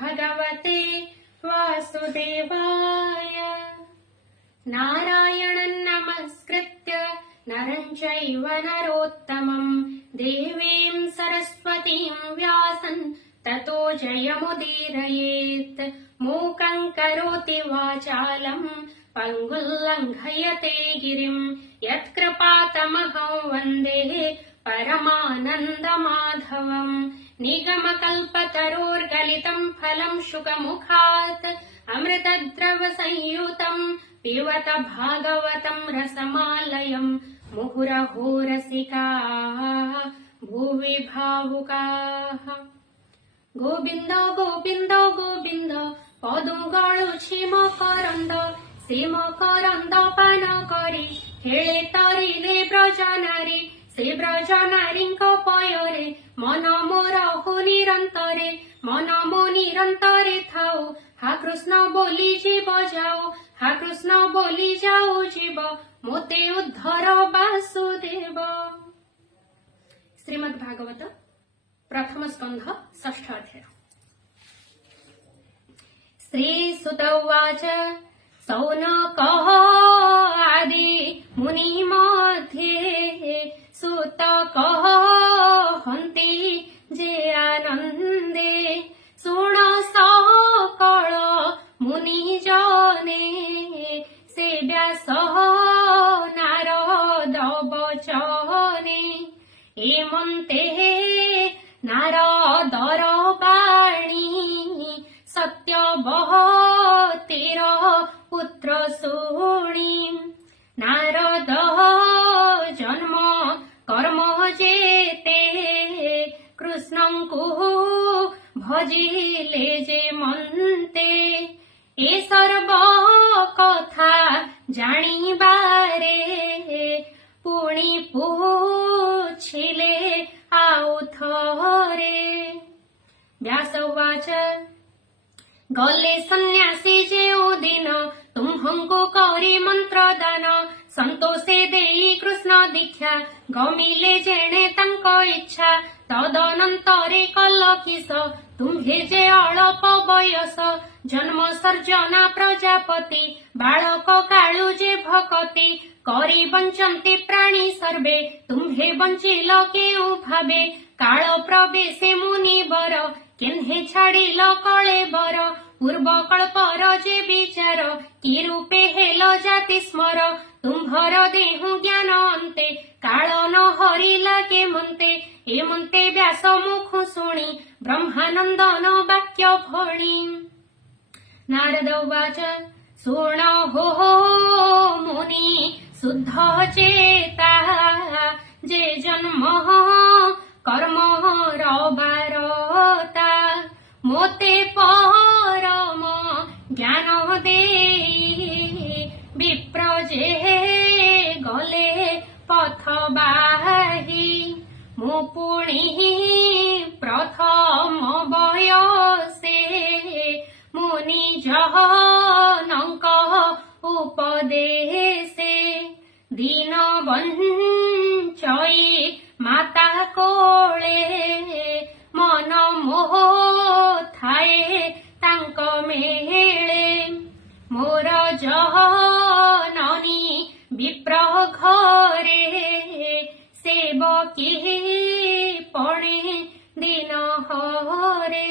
भगवते वासुदेवाय। नारायणं नमस्कृत्य नरं चैव नरोत्तमं देवीं सरस्वतीं व्यासं ततो जयमुदीरयेत्। मूकं करोति वाचालं पङ्गुल्लङ्घयते गिरिं यत्कृपातमहं वन्दे परमानन्दमाधवम्। निगमकल्पतरोर्गलितं फलं शुकमुखात् अमृतद्रवसंयुतं पिबत भागवतं रसमालयम्। मुहुरहो रसिकाः भुवि भावुकाः। गोविन्द गोविन्द गोविन्द पदुं गळुछि मकरन्द। से मकरन्द पान करि हेळे तरिले ब्रजनारी। से ब्रजनारीଙ୍କ पୟରେ मन मोर हो निरन्तरे। मन मो निरन्तरे थाऊ हा कृष्ण बोली जीव जाओ। हा कृष्ण बोली जाओ जीव मोते उद्धर वासुदेव। श्रीमद्भागवत प्रथम स्कंध षष्ठ अध्याय। श्रीसुत उवाच सौनकः आदि मुनि मध्ये सुतकः हन्ति जे आनन्दे। सुण सकल मुनि जने से व्यासः नारद वचने। एमन्ते नारदर वाणी सत्यवतीर पुत्र शुणी। नारद जन्म कर्म जेते कृष्णंकु भजिले जे मन्ते। ए सर्व कथा जानिबारे पुणी पूछिले आउ थरे। व्यास उवाच गले सन्यासी जेउ दिन तुम्हंको करी मंत्र दान। संतोषे देई कृष्ण दीक्षा गमिले जेणे तांक इच्छा। तदनंतरे कल किस तुम्हे जे अल्प बयस। जन्म सर्जना प्रजापति बालक काळु जे भकति। करी बंचंती प्राणी सर्वे तुम्हे बंचिल केउ भावे। काळ प्रवेशे मुनिवर केन्हे छाडिल कळेबर। पूर्व कल्पर जे विचार कि रूपे हेल जाति स्मर। तुम्भर देहु ज्ञान अन्ते काळ न हरिला के मन्ते। ए मन्ते व्यास मुख शुणी ब्रह्मानन्दन वाक्य भणी। नारद उवाच शृण हो मुनि शुद्ध चेता जे जन्म कर्म रबारता। मोते परम ज्ञान देई विप्र जे गले पथ बाही। मु पुणी प्रथम बयसे मुनि जनक उपदेशे। दीन बंचई माता कोळे मन मोह थाए तांक मेळे। मोर जननी विप्र घरे सेवकी पणे दिन हरे।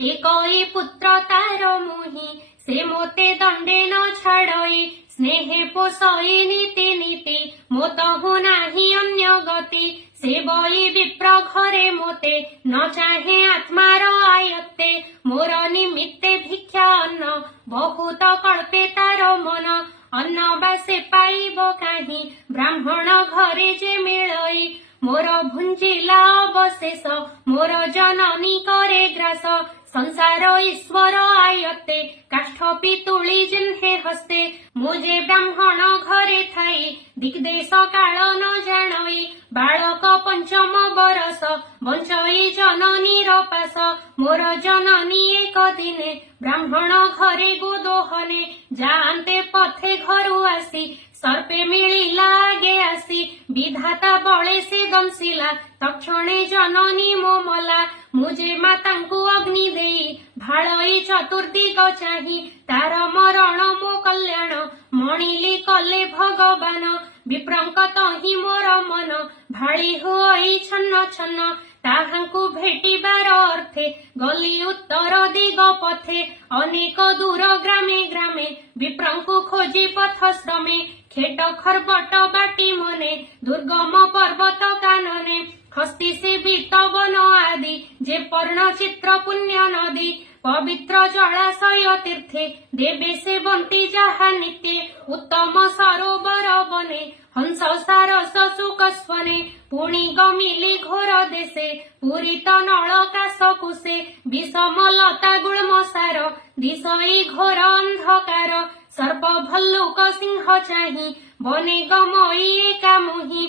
एकई पुत्र तार मुहि से मोते दंडे न छाड़ई। स्नेहे पोषई नीति नीति मोतहु नाही अन्य गति। से बई विप्र घरे मोते न चाहे आत्मार आयत्ते। मोर निमित्ते भिक्षा अन्न बहुत कल्पे तार मन। अन्न बासे पाइब काहि ब्राह्मण घरे जे मिलई। मोर भुंजिला अवशेष मोर जननी करे ग्रास। संसार ईश्वर आयत्ते काष्ठ पितुली जिन्हे हस्ते। मुझे ब्राह्मण घरे थाई दिग्देश काल न जानई। बालक पंचम बरस बंचई जननीर पास मोर जननी एक दिने ब्राह्मण घरे गोदोहने जाते पथे घरु आसी सर्पे मिलिला आगे आसी विधाता बळे से दंसिला तक्षणे जननी मो मला मुझे मातांकु अग्नि देई भाळई चतुर्दिग चाही तार मरण मो कल्याण मणिली कले भगवान विप्रंक तही मोर मन भाळी होई छन्न छन्न ताहांकु भेटिबार अर्थे गली उत्तर दिग पथे अनेक दूर ग्रामे ग्रामे विप्रंकु खोजी पथ श्रमे खेट खरबट बाटी मने दुर्गम पर्वत कानने हस्ती से बीतवन आदि जे पर्ण चित्र पुण्य नदी पवित्र जलाशय तीर्थे देवे से बंती जहा नित्ये उत्तम सरोवर बने हंस सारस सुख स्वने पुणी गमिली घोर देशे पूरित नळकाश कुशे विषम लता गुळ्म सार दिशई घोर अंधकार सर्प भल्लुक सिंह चाही बने गमई एका मोही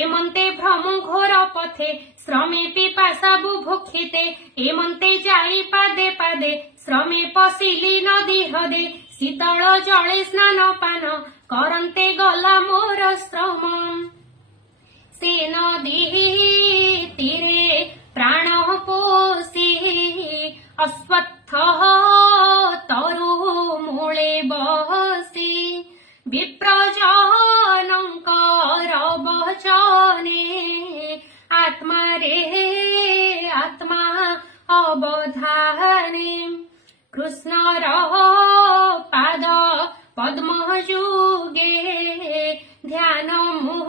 एमन्ते भ्रमु घोर पथे श्रमे पिपासा बुभुक्षिते एमन्ते जाई पादे पादे श्रमे पशिली नदी हदे शीतल जले स्नान पान करन्ते गला मोर श्रम से नदी तीरे प्राण पोषी अश्वत्थ तरु मूले बसी विप्रजनकर वचने आत्मा रे आत्मा अवधाने कृष्णर पाद पद्म जुगे ध्यान मुह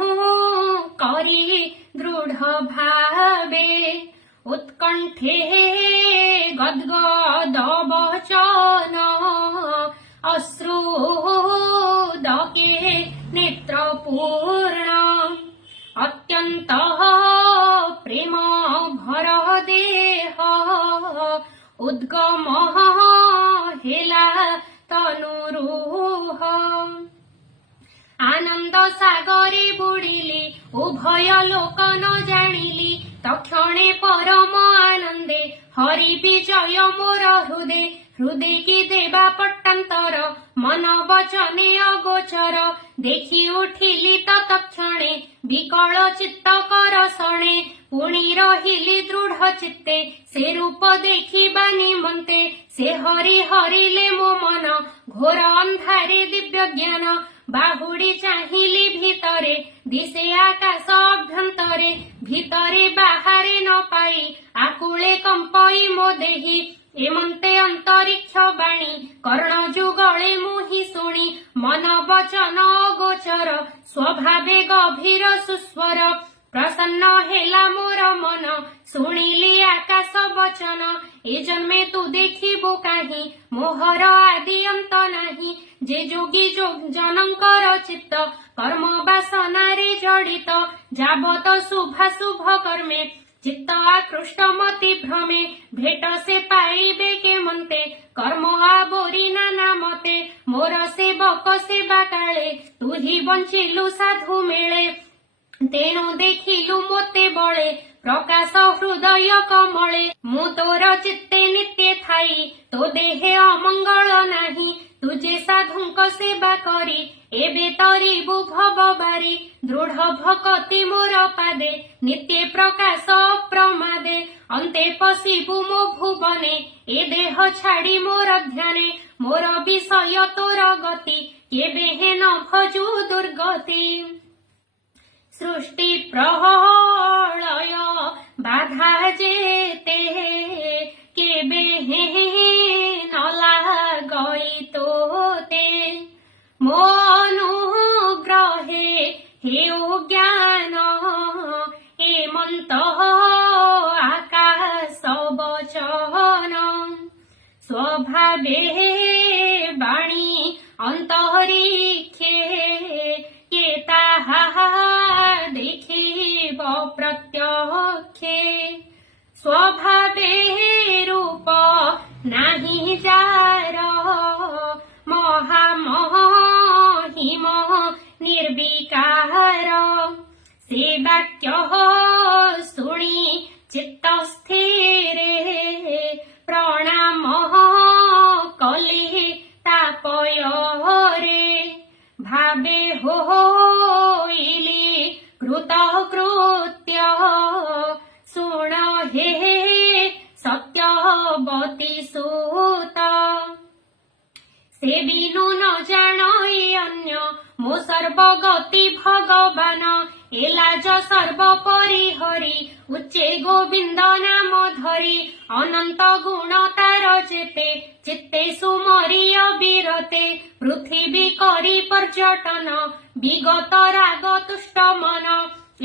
करी दृढ़ भावे उत्कंठे गद्गद वचन अश्रु दके नेत्र पूर्ण अत्यंत प्रेम भर देह उद्गम हेला तनुरूह आनंद सागरे बुड़िली उभय लोक न जानिली तक्षणे परम आनंदे हरि विजय मोर हृदे हृदय की देवा पट्टांतर मन वचने अगोचर देखि उठिली तत्क्षणे विकल चित्त कर शणे पुणी रहिली दृढ़ चित्ते से रूप देखिबा निमन्ते से हरि हरिले मो मन घोर अंधारे दिव्य ज्ञान बाहुड़ी चाहिली भितरे दिशे आकाश अभ्यंतरे भितरे बाहरे न पाई आकुले कंपई मो देही एमन्ते अंतरिक्ष बाणी कर्ण जुगले मुहि शुणी मन वचन अगोचर स्वभावे गभीर सुस्वर प्रसन्न हेला मोर मन शुणिली आकाश वचन ए जन्मे तू देखिबु काहि मोहर आदि अंत नाही जे जोगी जनकर चित्त कर्म वासनारे जडित जाबत शुभाशुभ कर्मे चित्त आकृष्ट मति भ्रमे भेट से पाइबे के मन्ते कर्म आबोरी नाना मते मोर सेवक सेवा काले तू ही बंचिलु साधु मेले तेणु देखिलु मोते बळे प्रकाश हृदय कमळे मु तोर चित्ते नित्ये थाई तो देहे अमंगल नाही तुझे साधुंक सेवा करी एबे तरिबु भव बारी दृढ़ भक्ति मोर पादे नित्ये प्रकाश प्रमादे अन्ते पशिबु मो भुवने ए देह छाड़ी मोर ध्याने मोर विषय तोर गति केबे हे न भजु दुर्गति सृष्टि प्रलय बाधा जेते केबे हे न लागई तोते मो अनुग्रहे हेउ ज्ञान एमन्त आकाश वचन स्वभावे बाणी अंतरिक्षे के ताहा देखिब प्रत्यक्षे स्वभावे रूप नाही जार महामहिम निर्विकार से वाक्य शुणी चित्त स्थिरे से बिनु न जानई अन्य मो सर्वगति भगवान एलाज सर्वपरि हरि उच्चे गोविंद नाम धरि अनंत गुण तार जेते चित्ते सुमरि अविरते पृथ्वी करी पर्यटन विगत राग तुष्ट मन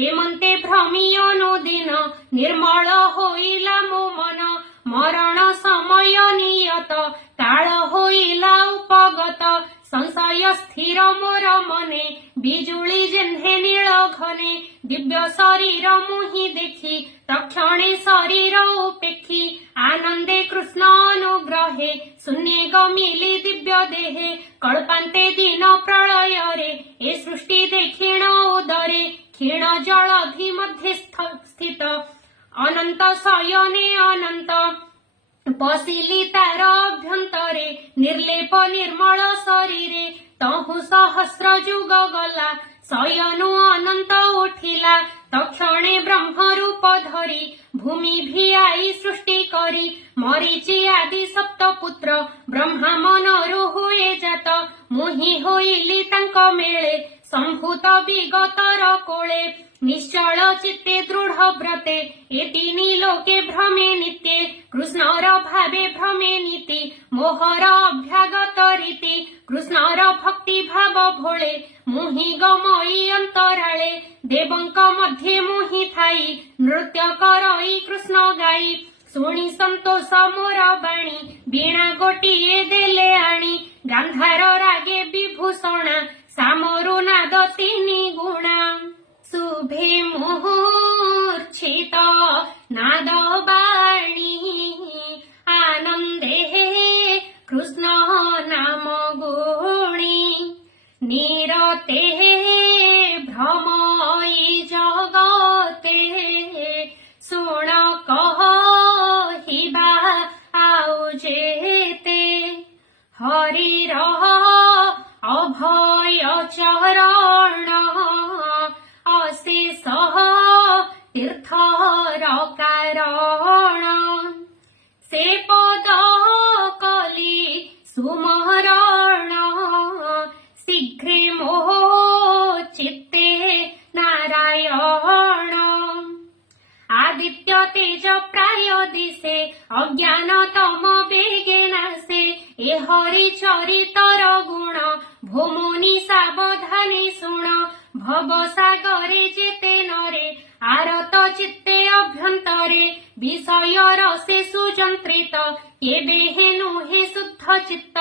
एमन्ते भ्रमी अनुदिन निर्मल होइला मो मन मरण समय नियत काल होइला उपगत संशय स्थिर मोर मने बिजुली जेन्हे नील घने दिव्य शरीर मुहि देखि तक्षणे शरीर उपेक्षी आनंदे कृष्ण अनुग्रहे शून्ये गमिली दिव्य देहे कल्पान्ते दिन प्रलय रे ए सृष्टि देखिण उदरे क्षीण जलधि मध्ये स्थित अनंत शयने अनंत पशिली तार अभ्यंतरे निर्लेप निर्मल शरीरे तहु सहस्र जुग गला शयनु अनंत उठिला तक्षणे ब्रह्म रूप धरी भूमि भी आई सृष्टि करी मरीचि आदि सप्तपुत्र ब्रह्मा मनरु हुए जात मुहि होइली तांक मेळे संभूत विगतर कोळे निश्चल चित्ते दृढ़ व्रते ए तीनि लोके भ्रमे नित्ये कृष्णर भावे भ्रमे नीति मोहर अभ्यागत रीति कृष्णर भक्ति भाव भोळे मुहि गमई अंतराळे देवंक मध्ये मुहि थाई नृत्य करई कृष्ण गाई शुणी संतोष मोर बाणी वीणा गोटिए देले आणी गांधार रागे विभूषणा सामरु नाद तिनि गुणा शुभे मूर्छित नाद बाणी आनंदे कृष्ण नाम गुणी निरते भ्रमई जगते सुण कहिबा आउ जेते हरिर अभय चरण अशेष तीर्थर कारण से पद कली सुमरण शीघ्रे मोह चित्ते नारायण आदित्य तेज प्राय दिशे अज्ञान तम वेगे नाशे ए हरि चरितर गुण भूमुनि सावधानी शुण भव सागरे जेते नरे आरत चित्ते अभ्यंतरे विषय रसे सुजंत्रित केबे हेनु हे शुद्ध चित्त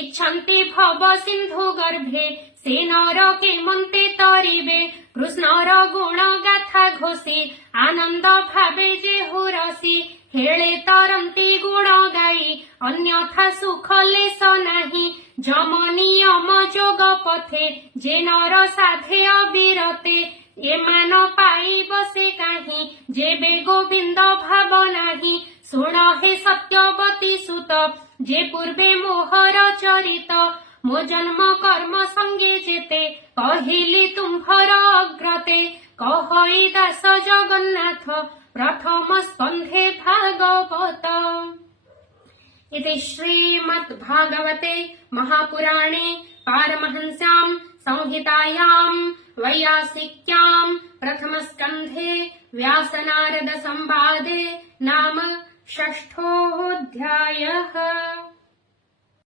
इच्छन्ति भव सिंधु गर्भे से नर केमन्ते तरिबे कृष्णर गुण गाथा घोषे आनंद भावे जे हुरसी हेळे तरन्ति गुण गाई अन्यथा सुख लेस नाही जम नियम जोग पथे जे नर साधे अविरते एमान पाई बसे काहि जेबे गोविंद भाव नाही शुण हे सत्यवती सुत जे पूर्वे मोहर चरित मो जन्म कर्म संगे जेते कहिली तुम्भर अग्रते कहई दास जगन्नाथ प्रथम स्कंधे भागवत। इति श्रीमद्भागवते महापुराणे पारमहंस्यां संहितायां वैयासिक्यां प्रथमस्कन्धे व्यासनारद संवादे नाम षष्ठो